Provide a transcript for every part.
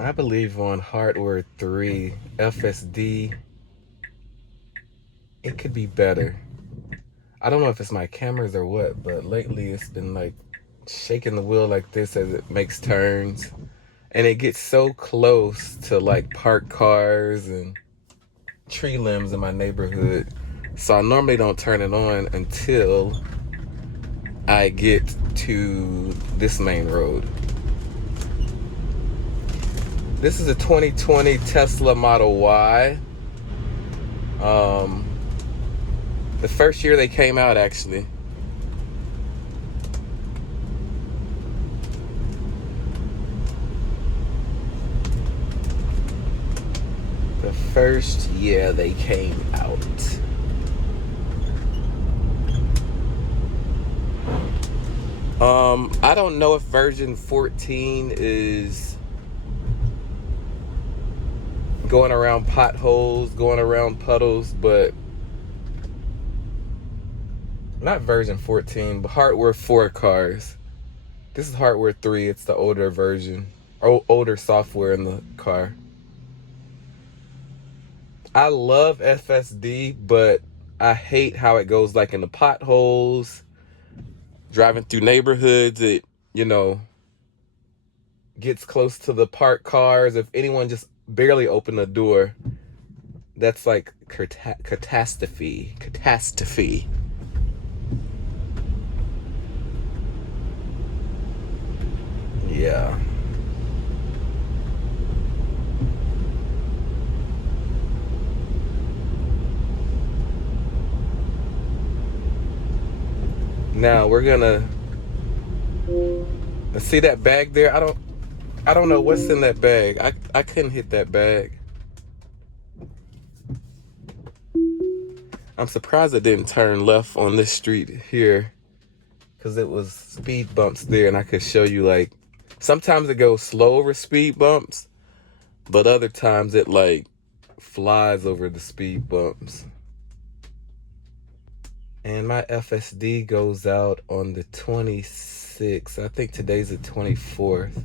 I believe on hardware 3, FSD, it could be better. I don't know if it's my cameras or what, but lately it's been like shaking the wheel like this as it makes turns. And it gets so close to like parked cars and tree limbs in my neighborhood. So I normally don't turn it on until I get to this main road. This is a 2020 Tesla Model Y. The first year they came out, actually. The first year they came out. I don't know if version 14 is going around potholes, going around puddles, but not version 14, but hardware 4 cars. This is hardware 3, it's the older version, or older software in the car. I love FSD, but I hate how it goes like in the potholes, driving through neighborhoods. It, gets close to the parked cars. If anyone just barely opened the door, that's like catastrophe. Yeah. Now we're gonna see that bag there. I don't know what's in that bag. I couldn't hit that bag. I'm surprised it didn't turn left on this street here, because it was speed bumps there, and I could show you, like, sometimes it goes slow over speed bumps, but other times it like flies over the speed bumps. And my FSD goes out on the 26th. I think today's the 24th.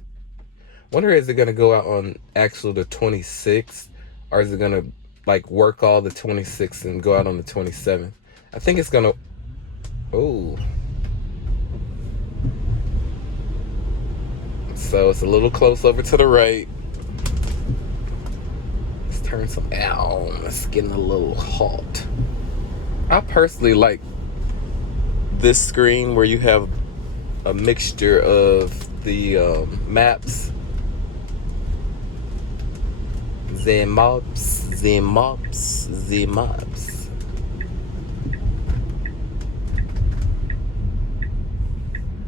Wonder, is it gonna go out on actual the 26th, or is it gonna like work all the 26th and go out on the 27th? I think it's gonna. Oh. So it's a little close over to the right. Let's turn some. Ow, it's getting a little hot. I personally like this screen where you have a mixture of the maps, the maps.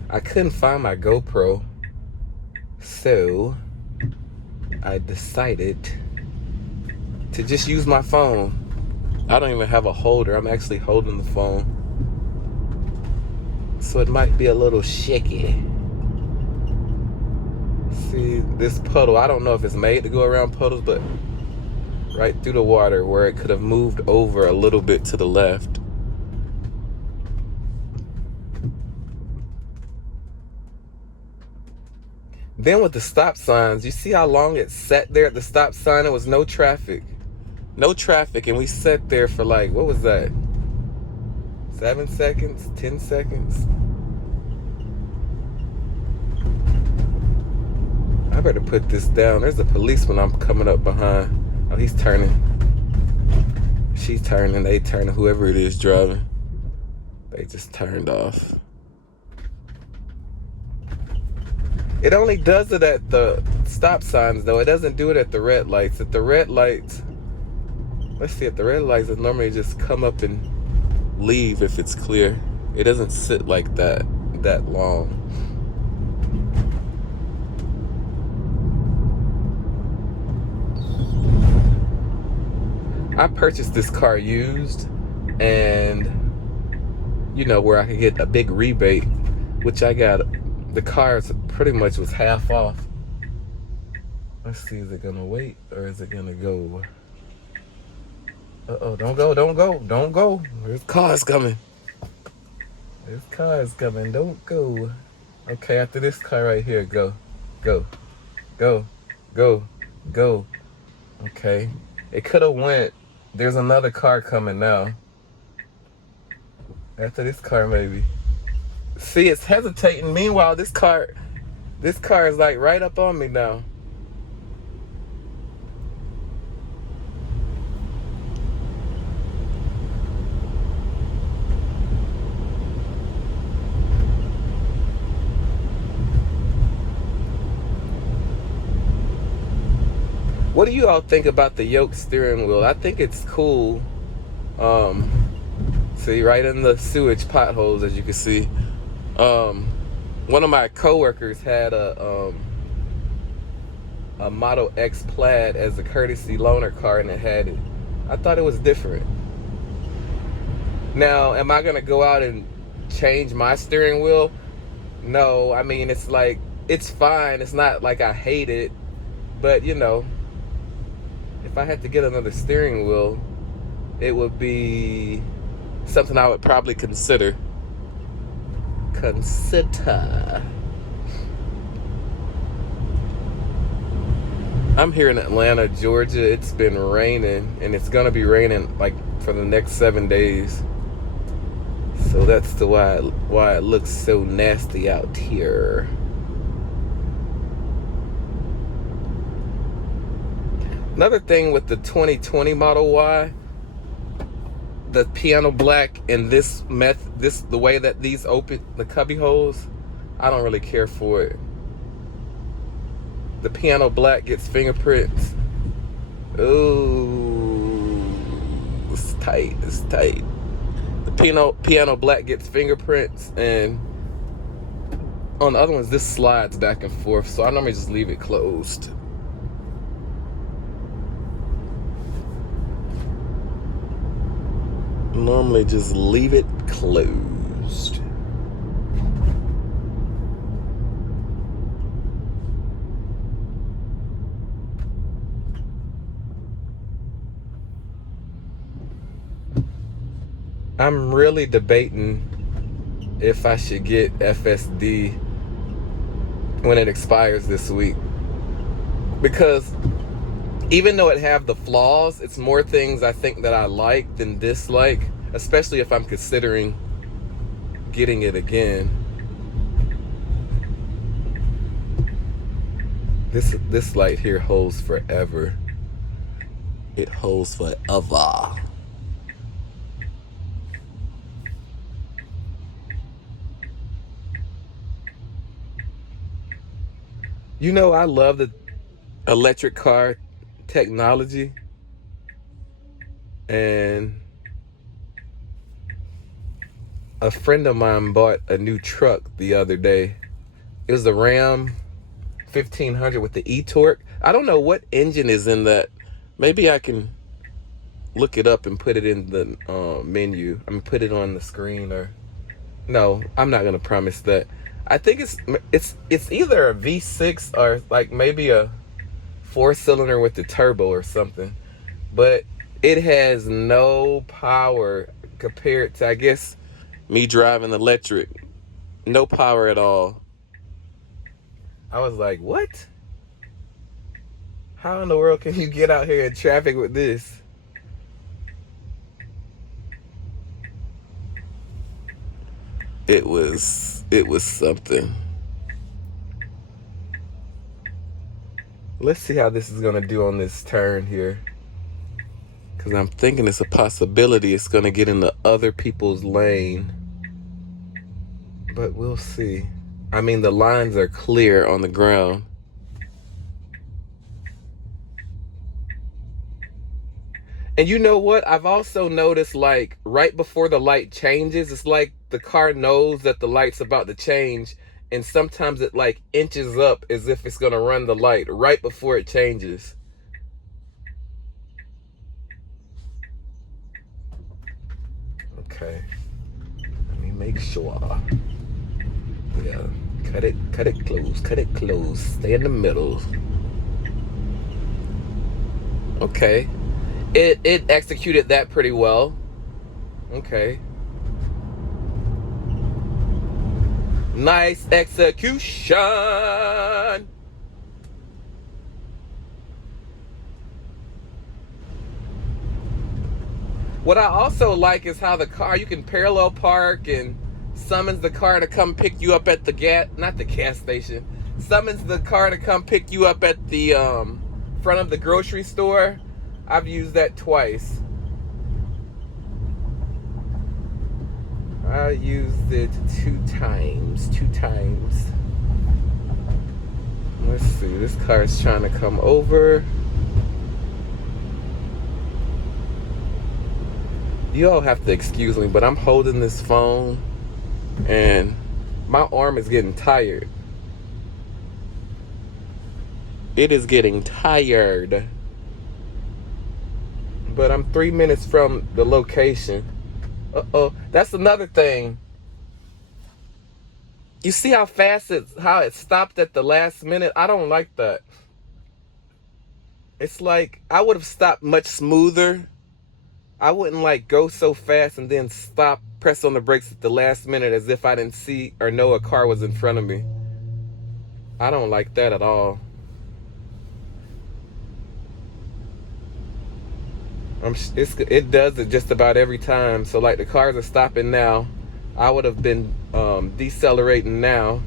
I couldn't find my GoPro, so I decided to just use my phone. I don't even have a holder. I'm actually holding the phone, so it might be a little shaky. See this puddle, I don't know if it's made to go around puddles, but right through the water where it could have moved over a little bit to the left. Then with the stop signs, you see how long it sat there at the stop sign? There was no traffic, and we sat there for like, what was that, 7 seconds, 10 seconds? I better put this down. There's a policeman I'm coming up behind. Oh, he's turning. She's turning. They turning. Whoever it is driving, they just turned off. It only does it at the stop signs, though. It doesn't do it at the red lights. At the red lights, let's see, at the red lights, it normally just come up and leave if it's clear. It doesn't sit like that long. I purchased this car used, and where I could get a big rebate, which I got. The car pretty much was half off. Let's see, is it gonna wait or is it gonna go? Uh-oh, don't go. There's cars coming. Don't go. Okay, after this car right here, go. Go. Okay. It could have went. There's another car coming now. After this car, maybe. See, it's hesitating. Meanwhile, this car is like right up on me now. What do you all think about the yoke steering wheel? I think it's cool. See, right in the sewage potholes, as you can see. One of my coworkers had a Model X Plaid as a courtesy loaner car, and it had it. I thought it was different. Now, am I gonna go out and change my steering wheel? No, I mean, it's like, it's fine. It's not like I hate it, but you know, if I had to get another steering wheel, it would be something I would probably consider. I'm here in Atlanta, Georgia. It's been raining, and it's gonna be raining like for the next 7 days. So that's why it looks so nasty out here. Another thing with the 2020 Model Y, the piano black and the way that these open the cubby holes, I don't really care for it. The piano black gets fingerprints. Ooh, it's tight. It's tight. The piano black gets fingerprints, and on the other ones, this slides back and forth. So I normally just leave it closed. Normally just leave it closed. I'm really debating if I should get FSD when it expires this week, because even though it have the flaws, it's more things I think that I like than dislike, especially if I'm considering getting it again. This light here holds forever. It holds forever. You know, I love the electric car technology, and a friend of mine bought a new truck the other day. It was the Ram 1500 with the e-torque. I don't know what engine is in that. Maybe I can look it up and put it in the menu. I mean, put it on the screen, or no, I'm not gonna promise that. I think it's either a V6 or like maybe a 4-cylinder with the turbo or something, but it has no power compared to, I guess, me driving electric. No power at all. I was like, what? How in the world can you get out here in traffic with this? It was something. Let's see how this is gonna do on this turn here, because I'm thinking it's a possibility it's gonna get into other people's lane, but we'll see. I mean, the lines are clear on the ground. And you know what? I've also noticed, like, right before the light changes, it's like the car knows that the light's about to change, and sometimes it, like, inches up as if it's gonna run the light right before it changes. Okay. Let me make sure. Yeah. Cut it close. Stay in the middle. Okay. It executed that pretty well. Okay. Nice execution. What I also like is how the car, you can parallel park and summons the car to come pick you up at the not the gas station, summons the car to come pick you up at the front of the grocery store. I've used that twice. I used it two times. Let's see, this car is trying to come over. You all have to excuse me, but I'm holding this phone and my arm is getting tired. It is getting tired. But I'm 3 minutes from the location. Uh-oh, that's another thing. You see how fast how it stopped at the last minute? I don't like that. It's like I would have stopped much smoother. I wouldn't like go so fast and then stop, press on the brakes at the last minute as if I didn't see or know a car was in front of me. I don't like that at all. It does it just about every time. So like the cars are stopping now. I would have been decelerating now.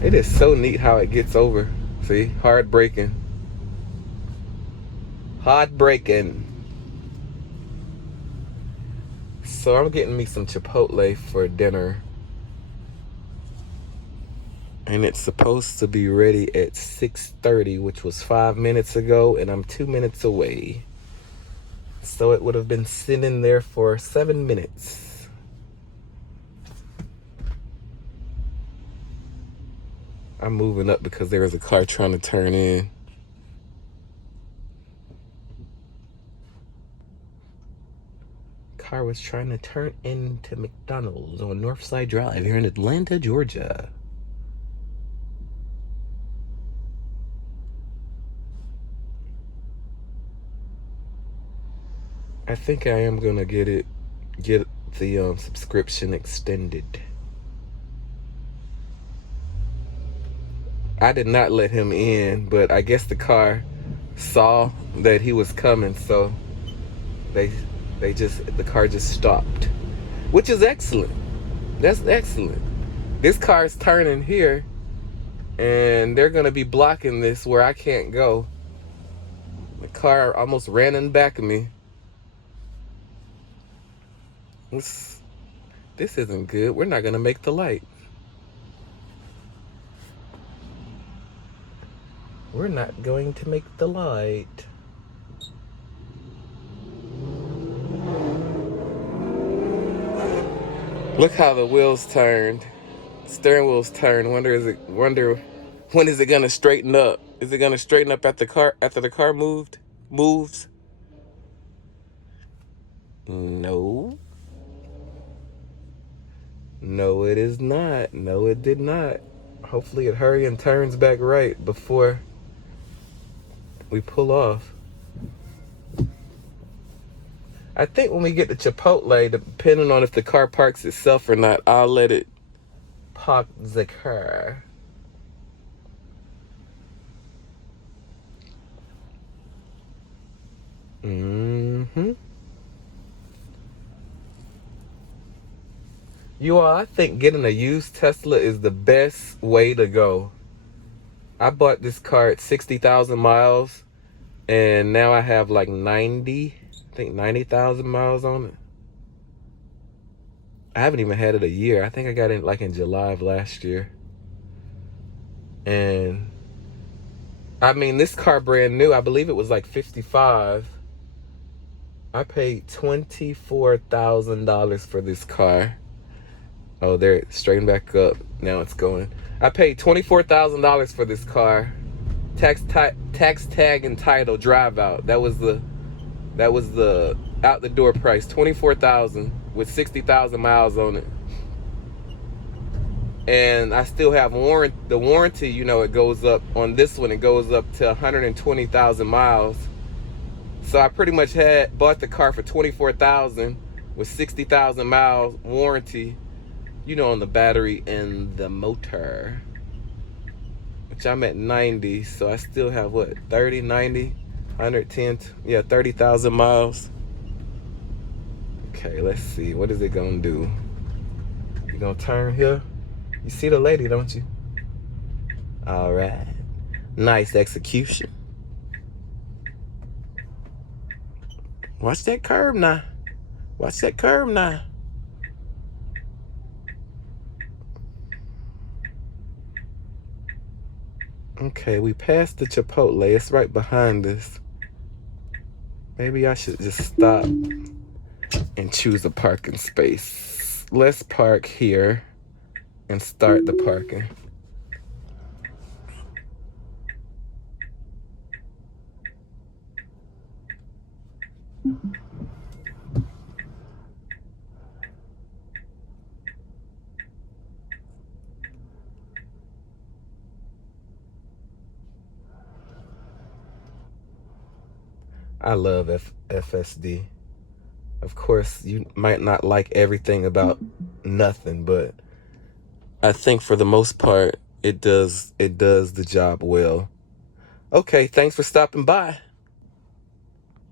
It is so neat how it gets over. See, hard braking. Hard braking. So I'm getting me some Chipotle for dinner. And it's supposed to be ready at 6:30, which was 5 minutes ago, and I'm 2 minutes away. So it would have been sitting there for 7 minutes. I'm moving up because there was a car trying to turn in. Car was trying to turn into McDonald's on Northside Drive here in Atlanta, Georgia. I think I am gonna get the subscription extended. I did not let him in, but I guess the car saw that he was coming, so the car just stopped, which is excellent. That's excellent. This car is turning here, and they're gonna be blocking this where I can't go. The car almost ran in back of me. This isn't good. We're not gonna make the light. We're not going to make the light. Look how the wheels turned. Steering wheels turned. Wonder when is it gonna straighten up? Is it gonna straighten up after the car moves? No. No, it is not. No, it did not. Hopefully it hurry and turns back right before we pull off. I think when we get to Chipotle, depending on if the car parks itself or not, I'll let it park the car. You all, I think getting a used Tesla is the best way to go. I bought this car at 60,000 miles, and now I have like 90,000 miles on it. I haven't even had it a year. I think I got it like in July of last year. And I mean, this car brand new, I believe it was like 55. I paid $24,000 for this car. Oh, there, straighten back up. Now it's going. I paid $24,000 for this car. Tax tag and title, drive out. That was the out the door price. $24,000 with 60,000 miles on it. And I still have the warranty. You know, it goes up on this one. It goes up to 120,000 miles. So I pretty much bought the car for $24,000 with 60,000 miles warranty. you know, on the battery and the motor, which I'm at 90, so I still have what, 30, 90, 110, yeah, 30,000 miles. Okay, let's see, what is it gonna do? You gonna turn here? You see the lady, don't you? All right, nice execution. Watch that curve now. Watch that curve now. Okay, we passed the Chipotle. It's right behind us. Maybe I should just stop and choose a parking space. Let's park here and start the parking. I love FSD. Of course, you might not like everything about nothing, but I think for the most part, it does the job well. Okay, thanks for stopping by.